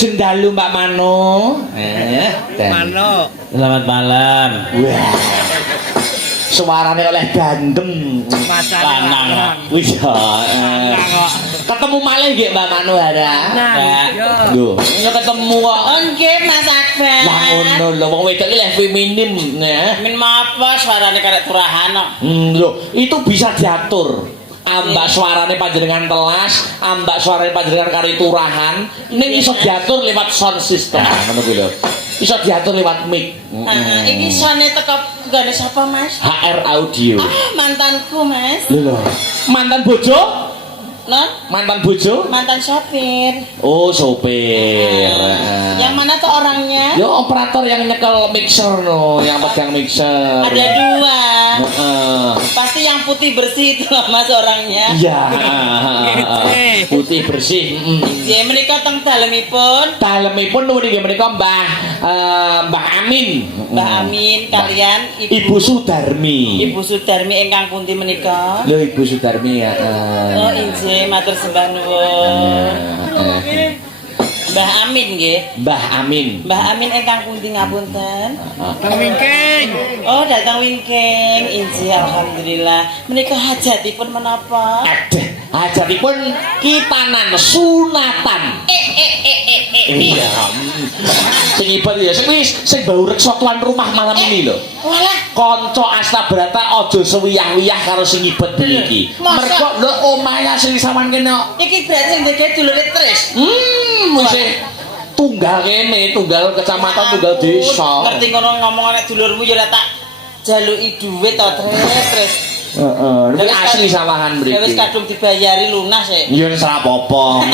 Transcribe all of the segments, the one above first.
Jendalu Mbak Mano. Mano. Selamat malam. Wah. Suarane oleh gandeng. Lanang. Wis ketemu malih nggih Mbak Mano ada. Lho, ketemu kok. Nggih Mas Akbar. Lah ngono lho, wong wedok iki leh feminim ya. Min apa suarane karek turahan kok. Lho, itu bisa diatur. Ambak suarane panjenengan telas, ambak suarane panjenengan kari turahan, ning iso diatur lewat sound system. Ngono kuwi lho. Iso diatur lewat mic. Iki sone teko gane sapa Mas? HR Audio. Ah, mantanku Mas. Lho. Mantan bojo? Non? Mantan bojo? Mantan sopir. Oh, sopir. Yang mana tuh orangnya? Yo operator yang nyekel mixer no, yang pegang mixer. Ada dua. Pasti yang putih bersih itu loh Mas orangnya. Iya. Putih bersih. Ya menika teng dalemipun. Dalemipun niki menika Mbah Amin. Mbah Amin kalian Ibu Sudarmi. Ibu Sudarmi ingkang pundi menika? Lho Ibu Sudarmi ya. Oh injih matur sembah nuwun. Mbah Amin nggih. Mbah Amin. Mbah Amin ingkang pundi ngapunten? Teng Wingking. Oh, datang Wingking. Injih alhamdulillah. Menika hajatipun menapa? Aduh, hajatipun kitanan sunatan. Iya. Sing ibet ya sing bau reksa tuan rumah malam ini lho. Walah, Kanca Astabrata aja sewiyah-wiyah karo sing ibet niki. Mergo lho omahe sing sawan kene. iki berarti ndeke dulure Tris. Wis tunggal kene, tunggal kecamatan, tunggal desa. Ngerti ngono ngomong nek dulurmu ya ora tak jaluki dhuwit to, Tris. Heeh, iki asli sawahan mriki. Ya wis kadung dibayari lunas e. Ya wis ora apa-apa.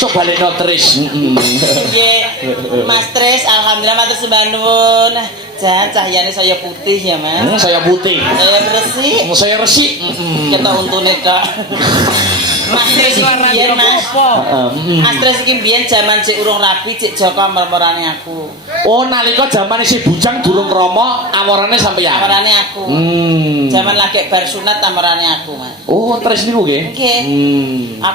Sok balekno Tris. Nggih. Mas Tris, alhamdulillah matur sembah nuwun. Jan cahyane saya putih ya, Mas. Saya putih. Saya resik. Saya resik. Kita untune Kak. Mas Tris biyen Mas. Mas Tris iki biyen jaman cek urung rapi, cek Joko mermorane aku. Oh, nalika jaman isih bujang durung romo, amorane sampeyan. Amorane aku. Jaman lagi bar sunat amorane aku, Mas. Oh, Tris niku nggih. Nggih.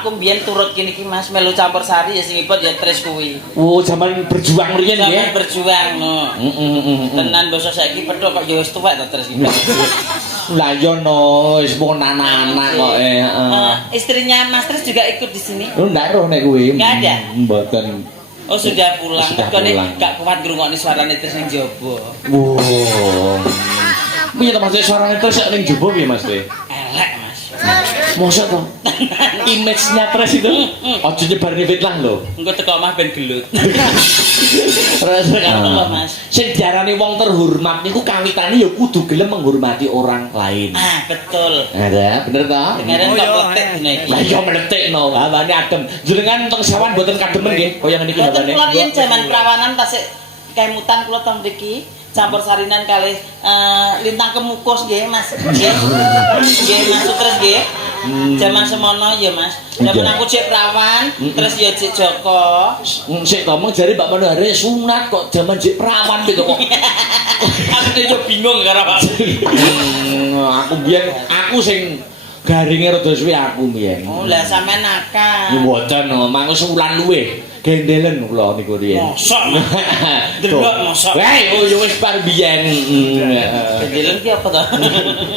Aku biyen turut kene iki Mas melu campur sari ya sing ibet ya Tris kuwi. Oh, jaman berjuang riyen nggih. Jaman berjuang no. Tenan basa saiki pedho kok ya wis tuwek to Tris iki. Lah yo no, wis pun anak-anak kok Istrinya Mas Tris juga ikut di sini. Lu ndak roh nek kuwi. Nggak ada? Mboten. Oh sudah pulang. Sudah Kene pulang. gak kuat ngrungokne suarane Tris ning jaba. Wow. Piye to Mas suarane terus ning jaba piye Mas? Elek Mas. Mosok to? Image-nya Tres itu aja nyebar nih fitnah lho. Engko teko omah ben gelut. Terus Allah, Mas. Sing diarani wong terhormat niku kawitane ya kudu gelem menghormati orang lain. Ah, betul. Ada, bener toh? Dengaran Oh, kok iya, kletek dina iki. Lah yo meletikno, hawane adem. Jenengan teng sawan mboten kademen nggih, kaya ngene iki Boten hawane. kula riyen jaman prawanan tasik kemutan kula teng mriki campur sarinan kalih lintang kemukus nggih Mas. Nggih. Nggih Mas terus nggih. Jaman semono ya Mas. Jaman aku cek prawan, terus ya cek Joko. Sik ngomong jare Mbak Manohare sunat kok jaman jek perawan gitu kok. Aku yo bingung karo Pak. Aku biyen aku sing garinge rada suwe aku biyen. Oh, lah sampean nakal. Mboten, mangko sewulan luwih. Gendelen kula niku riyen. Mosok. Delok mosok. Hei, oh yo wis bar biyen. Gendelen ki apa to?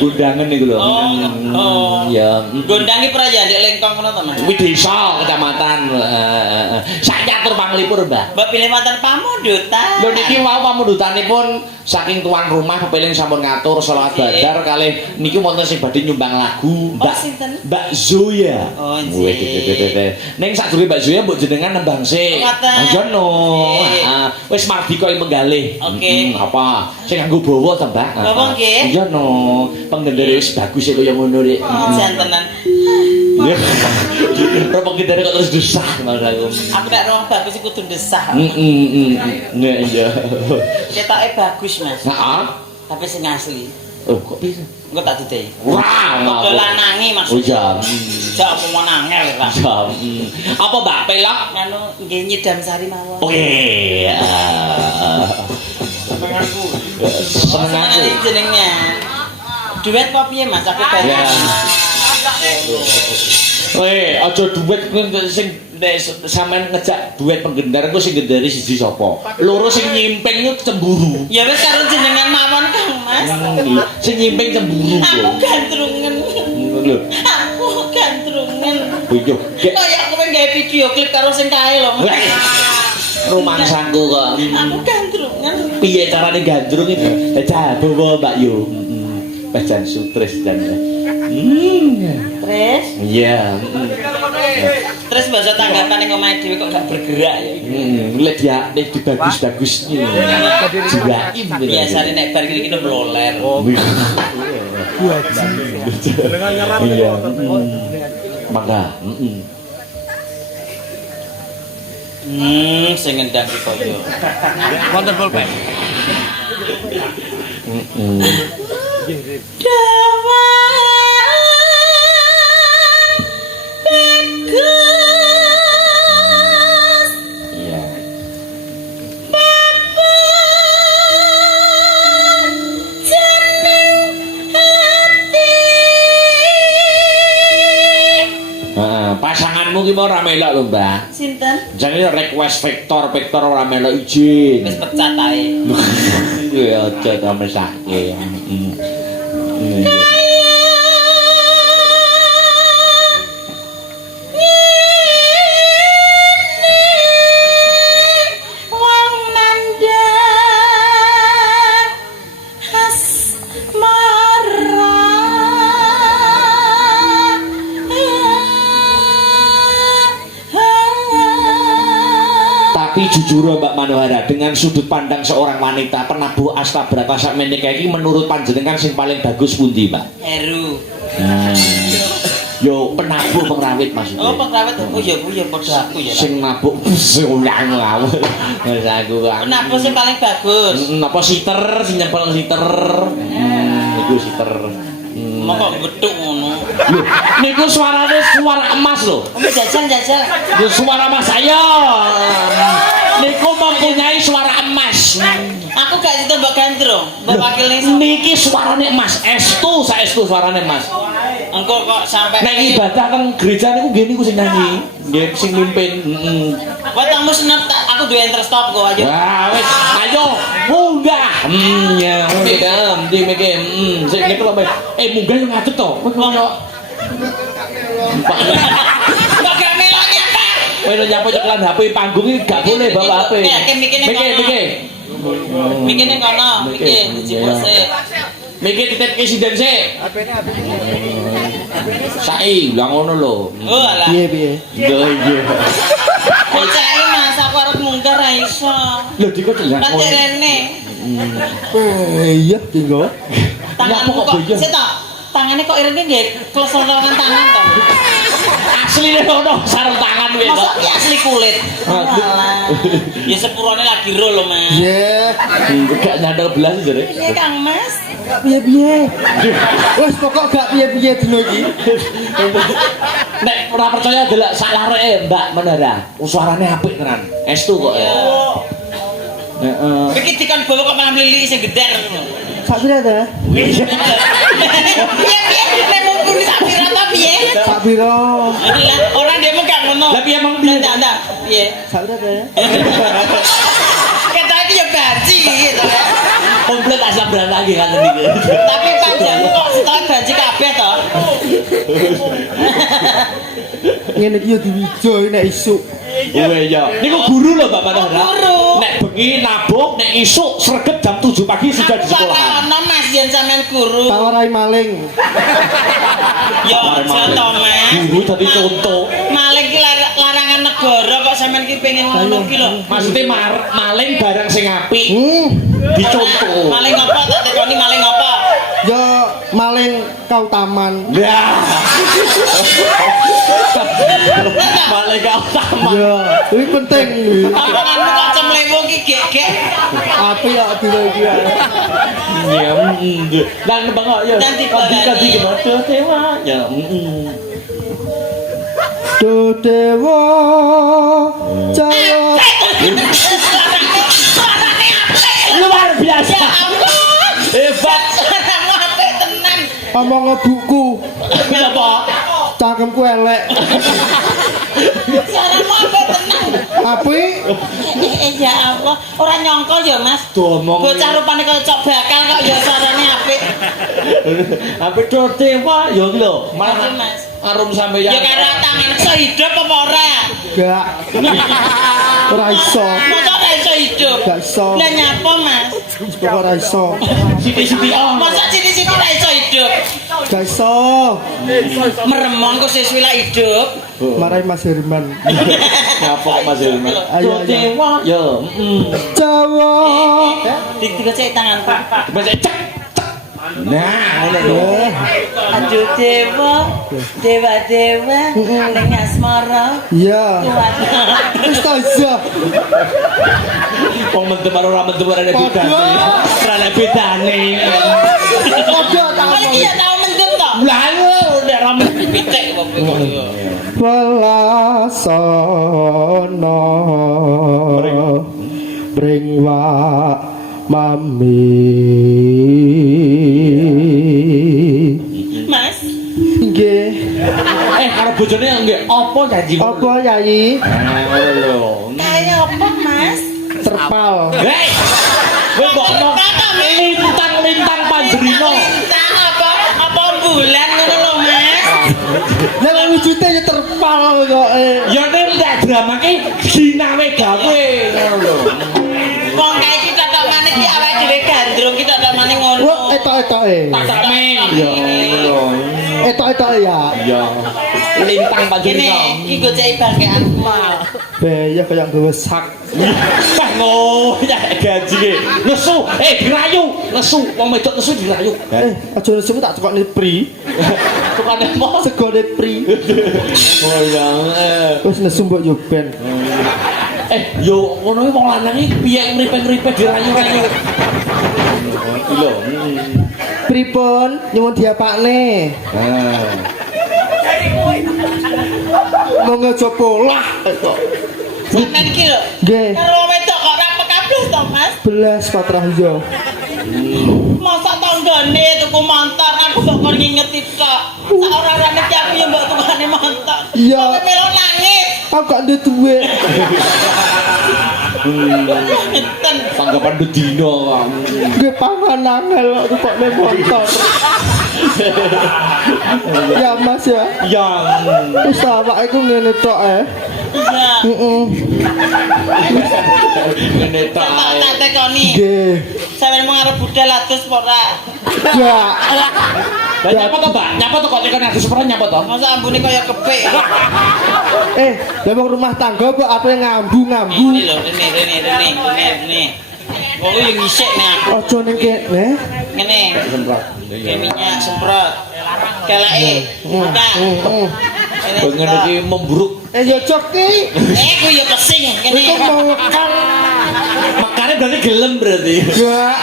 Undangan niku lho. Oh. Ya. Gondang ki perayaan di Lengkong ngono to, Mas? Kuwi desa kecamatan. Sak nyatur panglipur, Mbak. Mbak pilih mantan pamundutan. Lho niki wau pamundutanipun saking tuan rumah pepeling sampun ngatur salat badar kalih niki wonten sing badhe nyumbang lagu Mbak Zoya. Oh, Ning sadurunge Mbak Zoya mbok jenengan nembang sik. Aja no. Wis mardika ing penggalih. Oke. Apa? Sing nganggo bawa ta, Mbak? Bawa nggih. Iya no. Pengendare wis bagus kaya ngono rek. Jantenan. Pengendare kok terus desah malah aku. Aku nek ruang bagus iku kudu desah. Nek iya. Ketoke bagus, Mas. Heeh. Tapi sing asli. Oh, kok bisa? Engko tak didei. Wah, Kok lanangi Oh maksudnya. iya. Jak apa nangel Pak. Jam. Apa Mbak Pelak? Anu nggih nyidam sari mawon. Oke. Senenganku. Seneng aku. Jenengnya. Duet kok piye Mas? Aku Ya. bayar. Weh, aja duet sing nek sampean ngejak duet penggendar ku sing gendari siji sapa? Loro sing nyimping ku cemburu. Ya wis karo jenengan mawon Kang Mas. Sing nyimping cemburu Aku kok. gandrungen. Lho, Aku gandrungen. iya. Kayak aku pengen gawe video klip karo sing kae lho. Rumangsaku kok. Aku gandrungen. Piye carane gandrung iki? Cah bawa Mbak Yu. Pajan sutres jan. Terus Iya. terus bahasa tanggapan ning omahe dhewe kok gak bergerak ya. Lek dia nek dibagus-bagus nih. Jiwaim. Biasane nek bar iki mloler. Iya. Mangga. Sing ngendang ki koyo. Wonten pulpen. Iya. Pasanganmu ki mau ora melok lho, Mbak. Sinten? Jane request Victor ora melok izin. Wis pecat ae. Ya aja ta mesake. Wong nandang asmara. Tapi jujur Mbak Manohara, dengan sudut pandang seorang wanita penabuh Astabrata sak menika iki menurut panjenengan sing paling bagus pundi, Mbak? Heru. Yo penabuh pengrawit maksudnya. Oh, pengrawit aku ya padha aku ya. Sing nabuk ulang ngawur. Wis aku kok. Kenapa sing paling bagus? Napa siter sing nyempel siter. Iku siter. Moko gethuk ngono. Lho, niku suarane suara emas lho. Jajal. Yo suara Mas ayo. Niku mempunyai suara emas. Aku gak situ mbak gandrung, mbak wakil ning Niki suarane emas, saestu suarane emas. engko kok sampai Nek ibadah teng gereja niku nggih niku sing nyanyi, nggih sing mimpin. wetengmu senep aku duwe interest stop kok ayo. Wah, wis ayo munggah. Ya, munggah. Ndi meke. Sing niku lho. Munggah yo ngadeg to. Kowe kok Kok gak melok nyapa? kowe nyapu ceklan HP panggung iki gak boleh bawa HP. Mikir Mikir. Mikir ning kono, mikir jebose. Mikir titip presiden sih. Sai, lah ngono lho. Oh alah. Piye? Iya. Bocah iki Mas aku arep munggah ra iso. Lho dikok ya. Kan rene. Iya, tinggal. Tanganmu Nyapa kok kok boyo? sik to. Tangane kok irene nggih klesorongan tangan to. Asline ngono sarung tangan kuwi. Masa ki asli kulit. Alah. Ya sepurane lagi ro lho, Mas. Iya. Gak nyandel belas jare. Piye Kang Mas? Piye? Wes pokok gak piye-piye dino iki. Nek ora percaya delok sak lareke Mbak Menara. Suarane apik tenan. Estu kok ya. Heeh. Iki dikon bawa kok malah mlili sing geder ngono. Sak pira ta? Piye nek mumpuni sak pira ta piye? Sak pira? Lah ora demo gak ngono. Lah piye emang piye? Ndak. Piye? Sak pira ta? Kata iki ya banci gitu ya. Komplit asal berantakan kan iki. Tapi panjangmu kok setelah banci kabeh to. Ngene iki yo diwijo nek isuk. Iya iya. Niku guru lho Mbak Menara. Guru. Nek bengi nabuk, nek isuk sregep jam 7 pagi sudah di Aku sekolah. ono Mas yen sampean guru. Tawarai maling. Ya aja to Mas. Guru dadi contoh. Maling ki larangan negara kok sampean ki pengen ngono ki lho. Maksudnya maling barang sing apik dicontoh. Maling apa tak tekoni maling apa? Ya maling kau taman. Ya. Maling kau taman. Ya, ini penting. Omonganmu kok cemlewo ki gek-gek. Apa ya dino iki ya? Ya. Dan bang ya. Dan dibalani. Tadi gimana tewa? Ya. Do dewa Jawa. Suarane apik. Luar biasa. Ya ampun. Hebat. Suaramu apik tenan. Omong buku. Kenapa? Cangkemku elek. Suaramu apik tenan. Api? Ya Allah, ora nyangka ya Mas. Domong. Bocah rupane kaya cok bakal kok ya suarane apik. Apa tewa? Ya lho. Tapi, Mas. Arum sampe Ya karo tangan iso hidup apa ora? Gak. Ora iso. Masa ora iso hidup? Gak iso. Lah nyapa Mas? Kok ora iso. Siti-siti Masa ciri-ciri ora iso hidup? Gak iso. Meremong kok seswi lah hidup. Marahi Mas Herman. Ngapa kok Mas Hilman? Ayo, ayo. Tewa. Ya. Jawa. Tiga cek tanganku. Baca cek. Nah, ngono lho. Eh, Aduh dewa, dewa ning asmara. iya. Kuat. Wis ta iya. Wong mentem karo ora mentem ora ada bedane. Ora ada bedane. Padha ta. Kok iki ya tau mendem to? Lah yo nek ora mentem Pitik wong iki. Welasono bringwa mami. Mas, Nggih. karo bojone nggih apa janji Apa Yayi? ngono lho. kaya apa Mas? Terpal. Hei. Kowe kok ono lintang panjerino. Lintang apa bulan ngono lho Mas. Lah wujude ya terpal kok. Ya nek ndak drama ki ginawe gawe ngono lho. Wong kae iki tatak maneh iki awake dhewe gandrung iki tatak maneh ngono. Wah, etok-etoke. Tak men. Ya. Ngono lho. Etok-etok ya. Ya. Lintang panjerino. Kene iki goceki bangkeanku. Baya kaya nggawa sak. Wah ngoyak gaji ki. Nesu, dirayu. Nesu, wong wedok nesu dirayu. Aja nesu tak cekokne pri. Tukane apa? Segone pri. Oh ya. Wis nesu mbok yo ben. Yo ngono iki wong lanang iki piye ngripe-ngripe dirayu-rayu. Iki lho. Pripun nyuwun diapakne? Monggo aja polah. Sampeyan iki lho. Nggih. Karo wedok kok ora pekablus to Mas? Belas patrah yo. Masa tanggane tuku montor aku kok kon ngingeti tok. Sak ora-orane ki aku yo mbok tukane montor. Iya. Kok melo nangis. Aku gak duwe duwe. Ngeten. Tanggapan bedino kamu. Nggih pangan angel kok tukokne motor. Ya Mas ya. Ya. Wis awake iku ngene tok Iya. Heeh. Ngene ta. Tak tekoni. Nggih. Sampeyan mau arep budal atus apa ora? Gak. Lah nyapa to, Mbak? Nyapa to kok tekan aku sepura nyapa to? Masa ambune kaya kepek. Lah wong rumah tangga kok apa ngambu-ngambu. Ini lho, ini. Kok yo ngisik nih aku. Ojo ning kene. Ngene. Semprot. Kayak minyak semprot. Keleke. Buka. Kok ngene iki memburuk. Ya cok ki. Ku yo pesing kene. Iku mau kan. Makane berarti gelem berarti. Gak.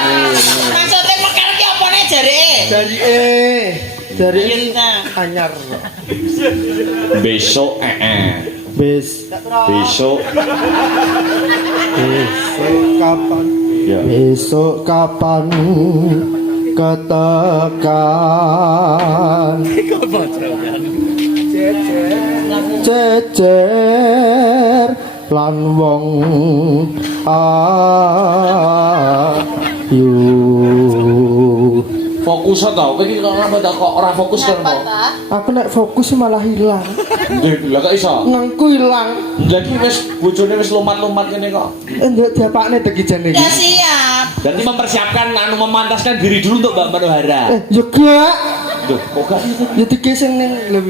Maksudnya mekar ki opone jareke? Jari Lintang. anyar. Besok Besok kapan? Ya. Besok kapan ketekan cecer lan wong ayu. Fokus to, kowe iki kok ora fokus kan kok. Aku nek fokus malah hilang. Lah kok iso? Ngangku hilang. Lah iki wis bojone wis lumat-lumat kene kok. Ndek diapakne teki jane iki. Ya siap. Berarti mempersiapkan memantaskan diri dulu untuk Mbak Manohara. Ya gak. Duh, kok gak Ya dikeseng ning lho.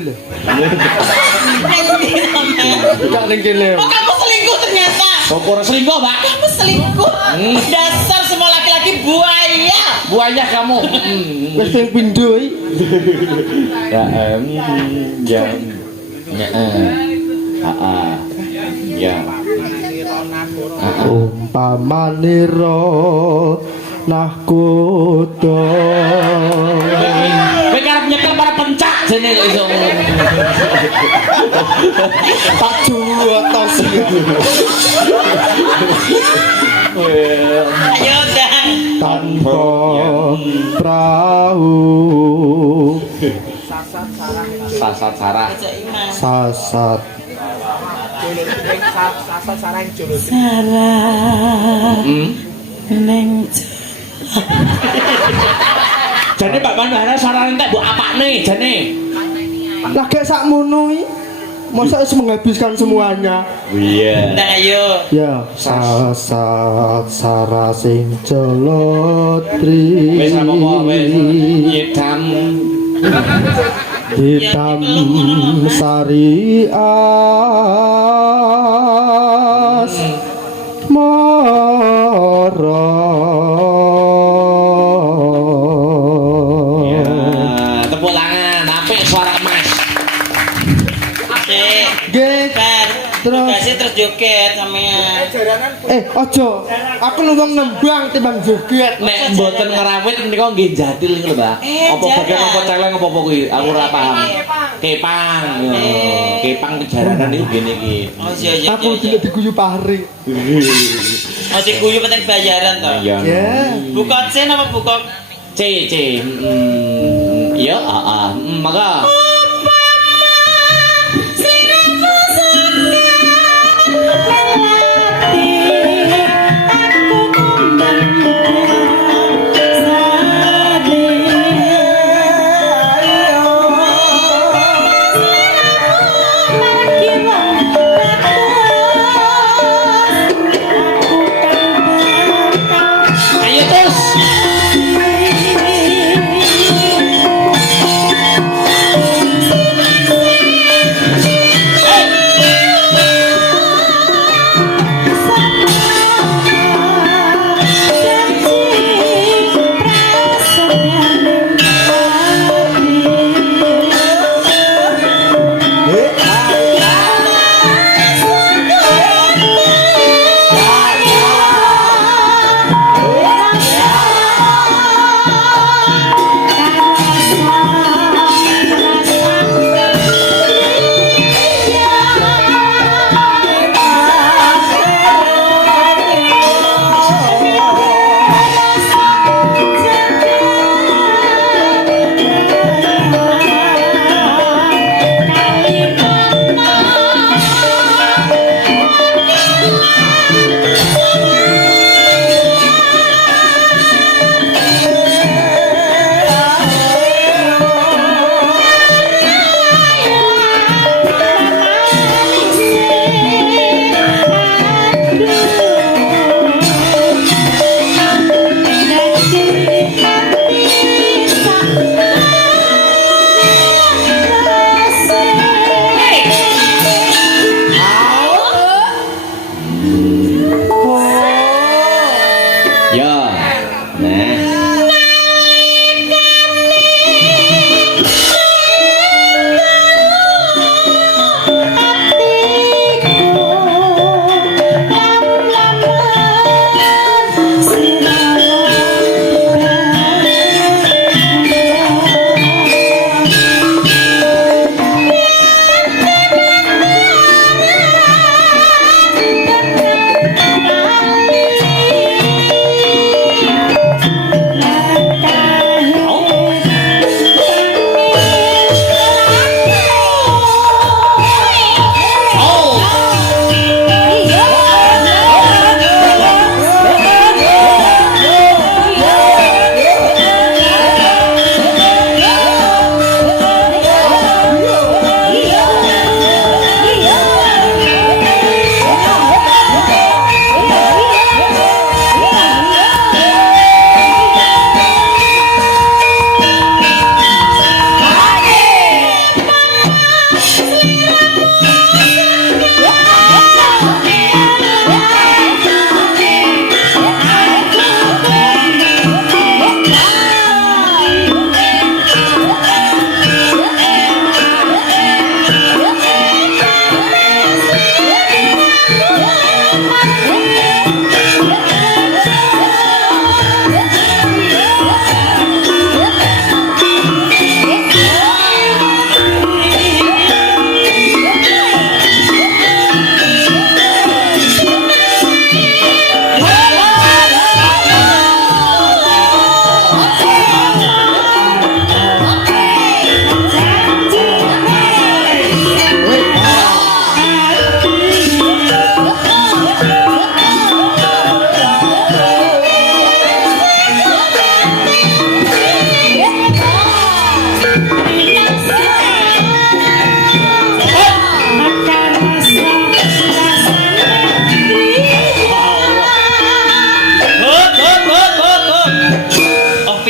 Gak ning kene. Oh, kamu selingkuh ternyata. kok ora selingkuh, Mbak? Kamu selingkuh. Dasar semua laki-laki buaya. Buaya kamu. Wis ping pindho iki. Ya ya. Ya. Umpamane ro nah kudo. Kowe karep nyekel para pencak jene kok iso. Tak juotos. Ayo dan. Tanpa perahu Sasat sarah. Aja iman. sasat Sarah. Hmm. Neng. Jane Mbak Manohara sarane entek mbok apane jane? lagi sakmono iki masa wis menghabiskan semuanya. Iya. Dan ayo. Ya sasat sarasing celotri Wis apa wis nyedam. hitam sari as moro. Ya, tepuk tangan, apik suara Mas. Cek. Nggih. Bar. Terus. Tugasnya terus joget sampean. Ojo, aku luwung nembang timbang joget. Nek mboten ngerawit menika nggih jatil iki lho, Mbak. Apa bagian apa celeng apa kuwi? Aku ora paham. Kepang. Kepang kejaranan niku ngene iki. Oh iya. Aku tidak diguyu pari. Oh diguyu penting bayaran to. Iya. Ya. Buka C apa buka? C. Iya, maka ayo terus.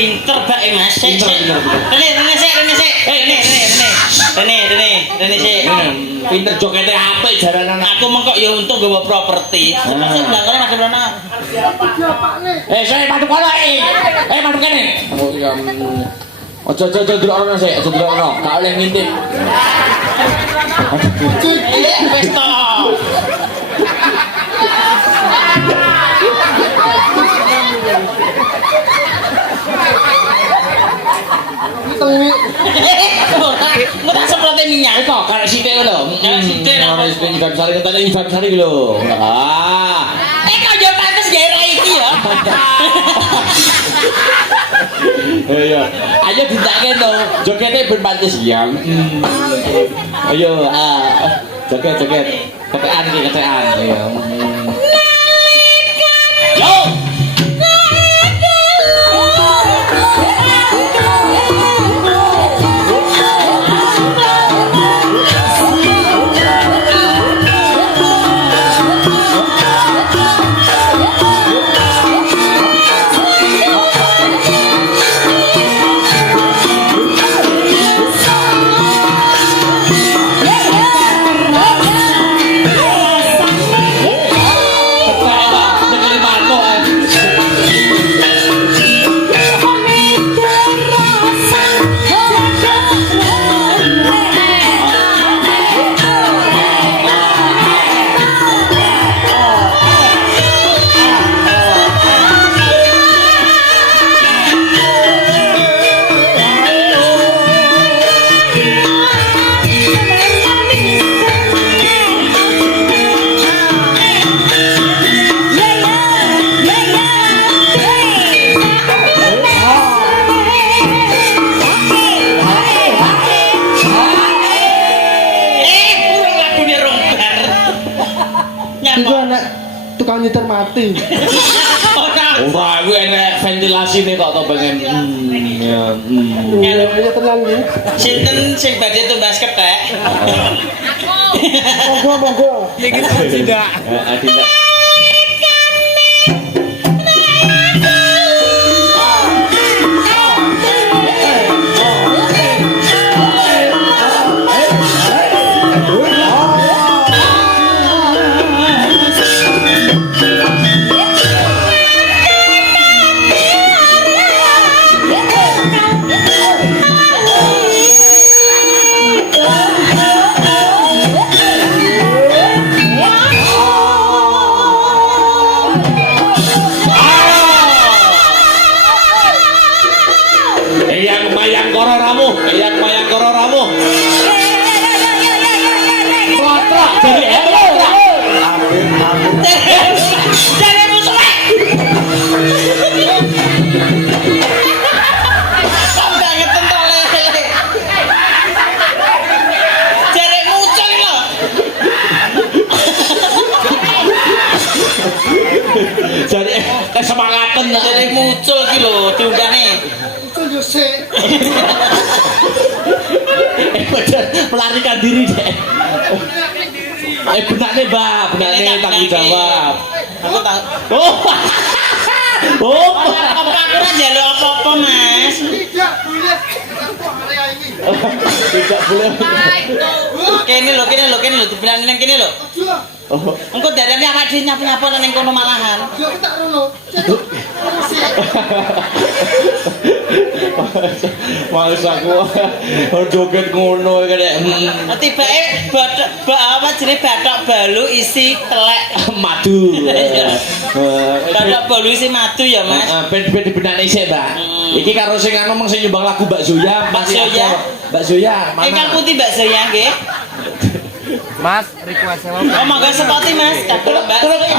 pinter bae Mas. Sik. Pinter. Rene sik. Rene sik. Pinter jokete apik jaranan Aku mengkok ya untung gawa properti. Sik belakang ada mana? saya madhep kono madhep kene. Ojo ndelok sik, ojo ndelok. Gak oleh ngintip. Wis to. Engko tak semprote minyak. Kok karek sithik lho. Sithik lho. Ora wis Ibam Sari ketane Ibam Sari lho. Kok yo pantes gawe ra iki ya. Iya. Ayo ditake to. Jokete ben pantes ya. Ayo, joget. Ketekan iki, ketekan. Iya. Yo. Iku anak tukang nyetir mati. Ora kuwi enek ventilasine kok to pengen. Ya. Ya tenang iki. Sinten sing badhe tumbas kethek? Monggo. Iki tidak. Tidak. Eyang mayang koro ramu. Platra jadi platra. Jare musuhe. Kok banget tole. Jare muncul lho. Jadi kesemangaten Jare muncul ki lho diundane. Muncul yo sik. melarikan diri deh. Benaknya mbak, benaknya tanggung jawab. Aku tak. Apa aku ora njaluk apa-apa, Mas? Tidak boleh. Area ini. Tidak boleh. Kene lho, dibilani nang kene lho. Engko darane awak dhewe nyapa-nyapa nang kono malahan. Yo tak rono. Males aku joget ngono kene. Tibake apa jenenge bathok balu isi telek Madu. bathok balu isi madu ya, Mas. Ben dibenakne sik, Mbak. Iki karo sing anu mung sing nyumbang lagu Mbak Zoya, Mbak Zoya. Ingkang putih Mbak Zoya nggih. Mas, request Oh, monggo sepati, Mas. Kadul Mbak Zoya.